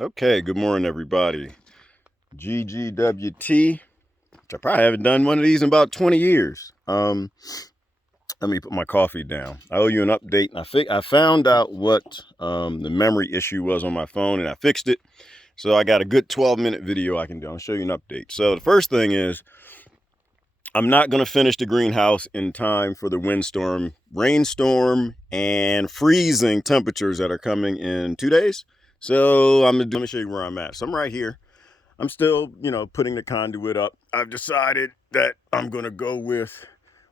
Okay, good morning, everybody. GGWT, which I probably haven't done one of these in about 20 years. Let me put my coffee down. I owe you an update. I found out what the memory issue was on my phone, and I fixed it. So I got a good 12-minute video I can do. I'll show you an update. So the first thing is, I'm not going to finish the greenhouse in time for the windstorm, rainstorm, and freezing temperatures that are coming in 2 days. So let me show you where I'm at. So I'm right here. I'm still, putting the conduit up. I've decided that I'm going to go with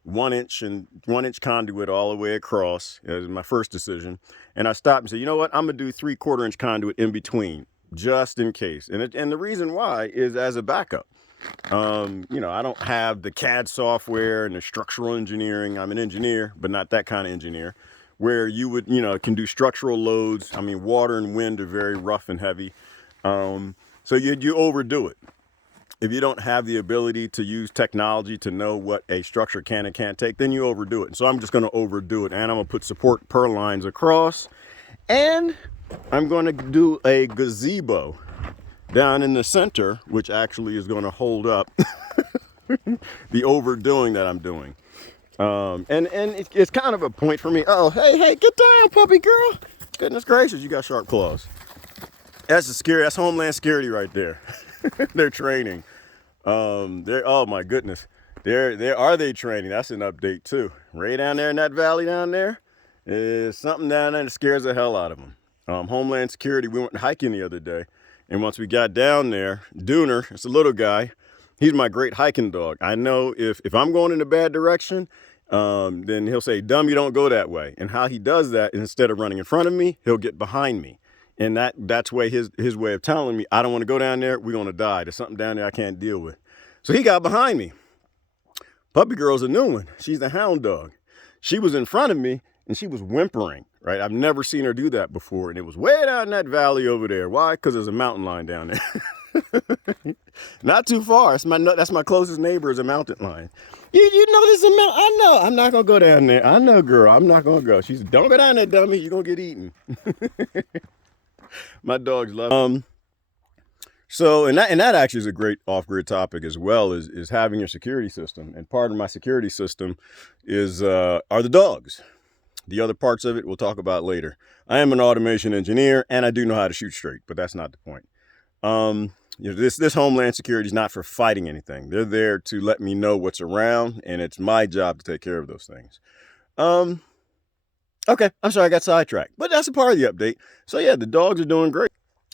1-inch conduit all the way across as my first decision. And I stopped and said, you know what? I'm going to do 3/4 inch conduit in between, just in case. And the reason why is as a backup. I don't have the CAD software and the structural engineering. I'm an engineer, but not that kind of engineer, where you would, can do structural loads. I mean, water and wind are very rough and heavy. So you overdo it. If you don't have the ability to use technology to know what a structure can and can't take, then you overdo it. So I'm just going to overdo it, and I'm going to put support purl lines across, and I'm going to do a gazebo down in the center, which actually is going to hold up the overdoing that I'm doing. And it's kind of a point for me. Oh, hey, get down, puppy girl. Goodness gracious, you got sharp claws. That's Homeland Security right there. They're training. Oh my goodness. Are they training? That's an update too. Right down there in that valley down there is something down there that scares the hell out of them. Homeland Security, we went hiking the other day. And once we got down there, Dooner, it's a little guy. He's my great hiking dog. I know if I'm going in a bad direction, then he'll say, "Dumb, you don't go that way." And how he does that is instead of running in front of me, he'll get behind me. And that's his way of telling me, I don't want to go down there. We're going to die. There's something down there I can't deal with. So he got behind me. Puppy girl's a new one. She's the hound dog. She was in front of me and she was whimpering, right? I've never seen her do that before. And it was way down in that valley over there. Why? Because there's a mountain line down there. Not too far. That's my closest neighbor is a mountain line. You know there's a mountain. I know. I'm not going to go down there. I know, girl. I'm not going to go. She's, don't go down there, dummy. You're going to get eaten. My dogs love So, and that actually is a great off-grid topic as well, is having your security system. And part of my security system is are the dogs. The other parts of it we'll talk about later. I am an automation engineer and I do know how to shoot straight, but that's not the point. This Homeland Security is not for fighting anything. They're there to let me know what's around, and it's my job to take care of those things. Okay, I'm sorry I got sidetracked, but that's a part of the update. So yeah, the dogs are doing great.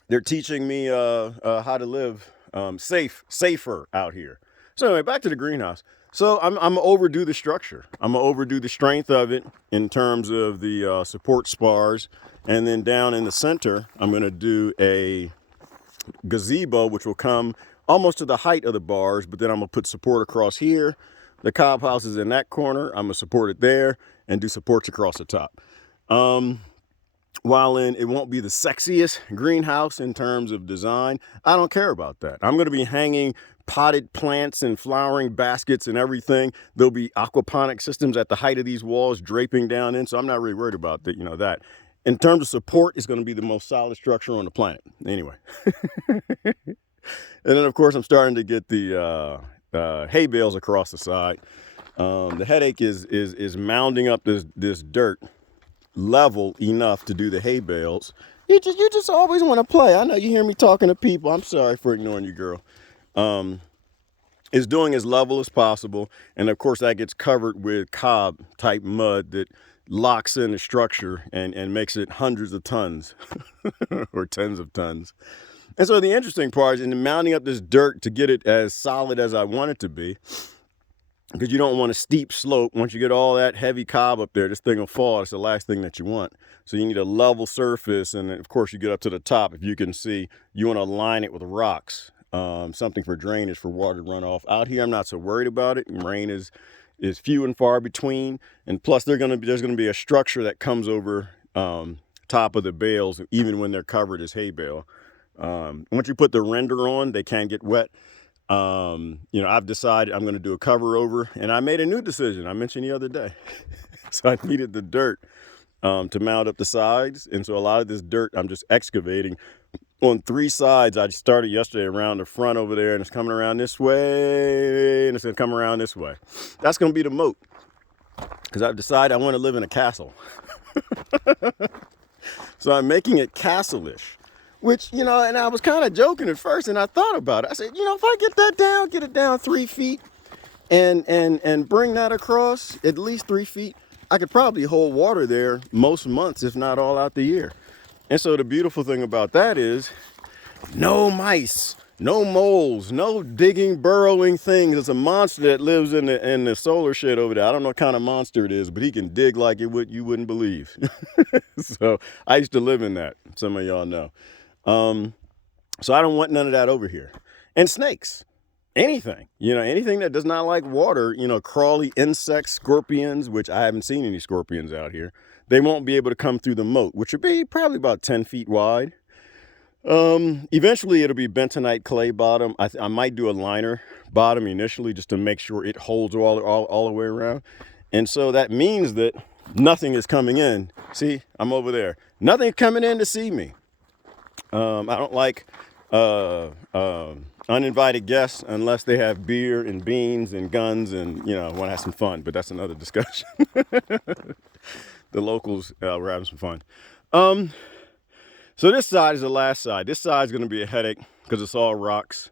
They're teaching me how to live safer out here. So anyway, back to the greenhouse. So I'm gonna overdo the structure. I'm gonna overdo the strength of it in terms of the support spars, and then down in the center, I'm gonna do a gazebo, which will come almost to the height of the bars, but then I'm gonna put support across here. The cob house is in that corner. I'm gonna support it there and do supports across the top. While it won't be the sexiest greenhouse in terms of design, I don't care about that. I'm going to be hanging potted plants and flowering baskets and everything. There'll be aquaponic systems at the height of these walls draping down in, so I'm not really worried about that. That. In terms of support, it's going to be the most solid structure on the planet. Anyway. And then, of course, I'm starting to get the hay bales across the side. The headache is mounding up this dirt level enough to do the hay bales. You just always want to play. I know you hear me talking to people. I'm sorry for ignoring you, girl. Is doing as level as possible, and of course that gets covered with cob type mud that locks in the structure and makes it hundreds of tons or tens of tons. And so the interesting part is in mounting up this dirt to get it as solid as I want it to be, because you don't want a steep slope. Once you get all that heavy cob up there, this thing will fall. It's the last thing that you want. So you need a level surface, and of course you get up to the top. If you can see, you want to line it with rocks, something for drainage, for water to run off. Out here, I'm not so worried about it. Rain is few and far between, and plus there's going to be a structure that comes over top of the bales, even when they're covered as hay bale. Once you put the render on, they can get wet. I've decided I'm going to do a cover over, and I made a new decision I mentioned the other day. So I needed the dirt to mount up the sides, and so a lot of this dirt I'm just excavating on 3 sides. I started yesterday around the front over there, and it's coming around this way, and it's gonna come around this way. That's gonna be the moat, because I've decided I want to live in a castle. So I'm making it castle-ish, which, and I was kind of joking at first, and I thought about it. I said, if I get it down 3 feet, and bring that across at least 3 feet, I could probably hold water there most months, if not all out the year. And so the beautiful thing about that is no mice, no moles, no digging, burrowing things. It's a monster that lives in the solar shed over there. I don't know what kind of monster it is, but he can dig like you wouldn't believe. So I used to live in that. Some of y'all know. So I don't want none of that over here. And snakes. Anything, anything that does not like water, crawly insects, scorpions, which I haven't seen any scorpions out here. They won't be able to come through the moat, which would be probably about 10 feet wide. Eventually it'll be bentonite clay bottom. I might do a liner bottom initially just to make sure it holds all the way around. And so that means that nothing is coming in. See, I'm over there. Nothing's coming in to see me. I don't like uninvited guests unless they have beer and beans and guns and, want to have some fun. But that's another discussion. The locals were having some fun. So this side is the last side. This side is going to be a headache because it's all rocks.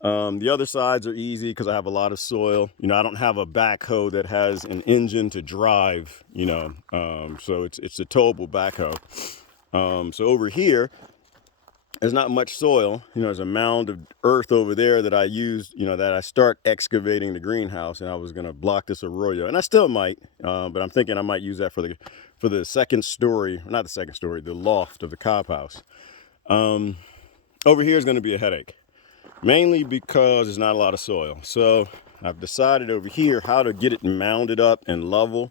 The other sides are easy because I have a lot of soil. I don't have a backhoe that has an engine to drive, so it's a towable backhoe. So over here, there's not much soil. There's a mound of earth over there that I used, that I start excavating the greenhouse, and I was going to block this arroyo, and I still might, but I'm thinking I might use that for the second story, not the second story, the loft of the cobhouse. Over here is going to be a headache, mainly because there's not a lot of soil. So I've decided over here how to get it mounded up and level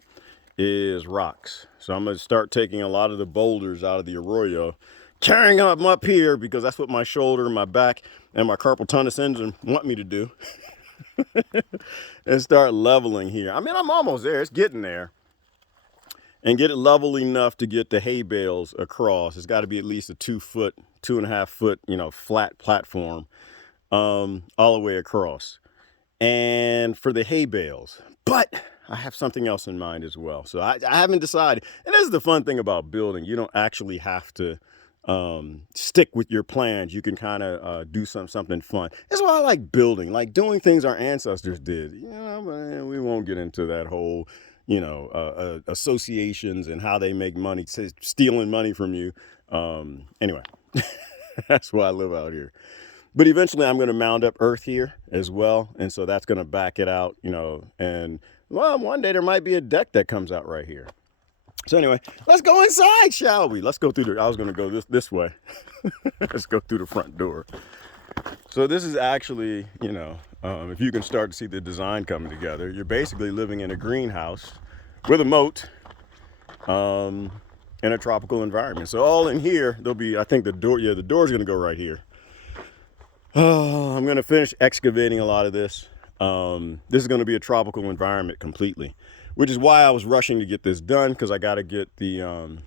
is rocks. So I'm going to start taking a lot of the boulders out of the arroyo, carrying them up here because that's what my shoulder, my back, and my carpal tunnel engine want me to do. And start leveling here. I mean, I'm almost there. It's getting there. And get it level enough to get the hay bales across. It's got to be at least a 2.5 foot, flat platform all the way across. And for the hay bales. But I have something else in mind as well. So I haven't decided. And this is the fun thing about building. You don't actually have to stick with your plans. You can kind of do something fun. That's why I like building, like doing things our ancestors did. We won't get into that whole, associations and how they make money, stealing money from you. Anyway, that's why I live out here. But eventually I'm going to mound up earth here as well. And so that's going to back it out, and one day there might be a deck that comes out right here. So anyway, let's go inside, shall we? Let's go through I was going to go this way. Let's go through the front door. So this is actually, if you can start to see the design coming together, you're basically living in a greenhouse with a moat in a tropical environment. So all in here, there'll be, I think the door's going to go right here. I'm going to finish excavating a lot of this. This is going to be a tropical environment completely, which is why I was rushing to get this done, because I got to get my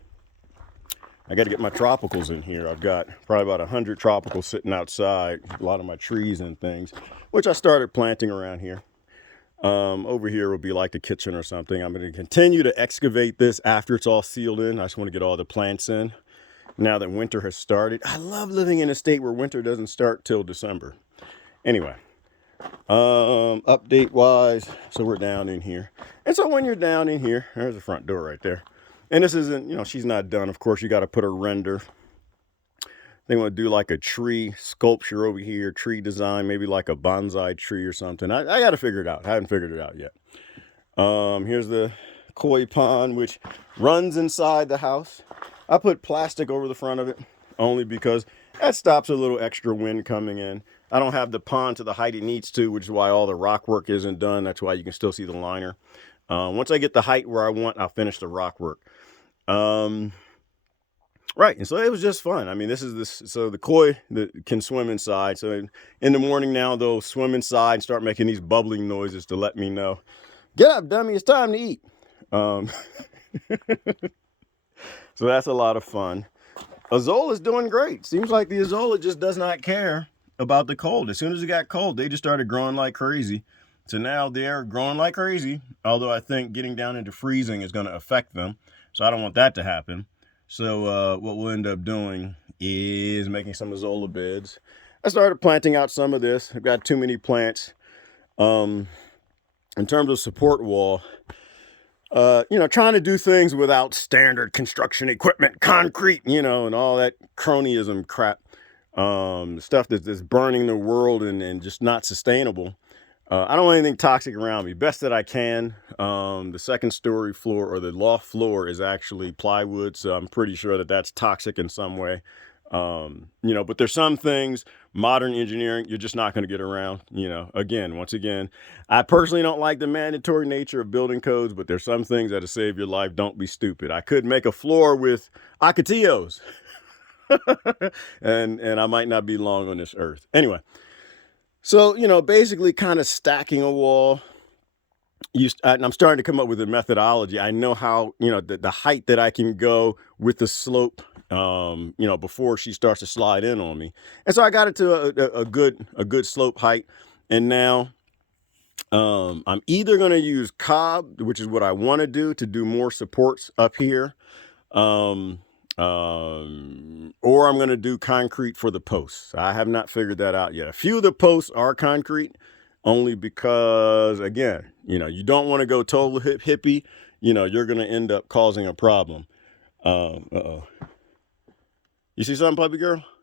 tropicals in here. I've got probably about 100 tropicals sitting outside, a lot of my trees and things, which I started planting around here. Over here will be like the kitchen or something. I'm going to continue to excavate this after it's all sealed in. I just want to get all the plants in now that winter has started. I love living in a state where winter doesn't start till December. Anyway. Update wise, so we're down in here. And so when you're down in here, there's the front door right there. And this isn't, she's not done. Of course, you got to put a render. They want to do like a tree sculpture over here, tree design, maybe like a bonsai tree or something. I got to figure it out. I haven't figured it out yet. Here's the koi pond, which runs inside the house. I put plastic over the front of it only because that stops a little extra wind coming in. I don't have the pond to the height it needs to, which is why all the rock work isn't done. That's why you can still see the liner. Once I get the height where I want, I'll finish the rock work. Right, and so it was just fun. I mean, so the koi that can swim inside. So in the morning now, they'll swim inside and start making these bubbling noises to let me know, get up, dummy, it's time to eat. So that's a lot of fun. Azola's doing great. Seems like the Azola just does not care about the cold. As soon as it got cold, they just started growing like crazy. So now they're growing like crazy, although I think getting down into freezing is going to affect them. So I don't want that to happen. So what we'll end up doing is making some Azola beds. I started planting out some of this. I've got too many plants. In terms of support wall, trying to do things without standard construction equipment, concrete, and all that cronyism crap, stuff that's burning the world and just not sustainable. I don't want anything toxic around me. Best that I can. The second story floor or the loft floor is actually plywood, so I'm pretty sure that that's toxic in some way. But there's some things, modern engineering, you're just not going to get around. Once again, I personally don't like the mandatory nature of building codes, but there's some things that'll save your life. Don't be stupid. I could make a floor with ocotillos, and I might not be long on this earth. Anyway, so basically, kind of stacking a wall. And I'm starting to come up with a methodology. I know how, the height that I can go with the slope, before she starts to slide in on me. And so I got it to a good slope height. And now I'm either going to use cob, which is what I want to do more supports up here. Or I'm going to do concrete for the posts. I have not figured that out yet. A few of the posts are concrete, only because, again, you don't want to go total hippie. You're going to end up causing a problem. Uh-oh. You see something, puppy girl?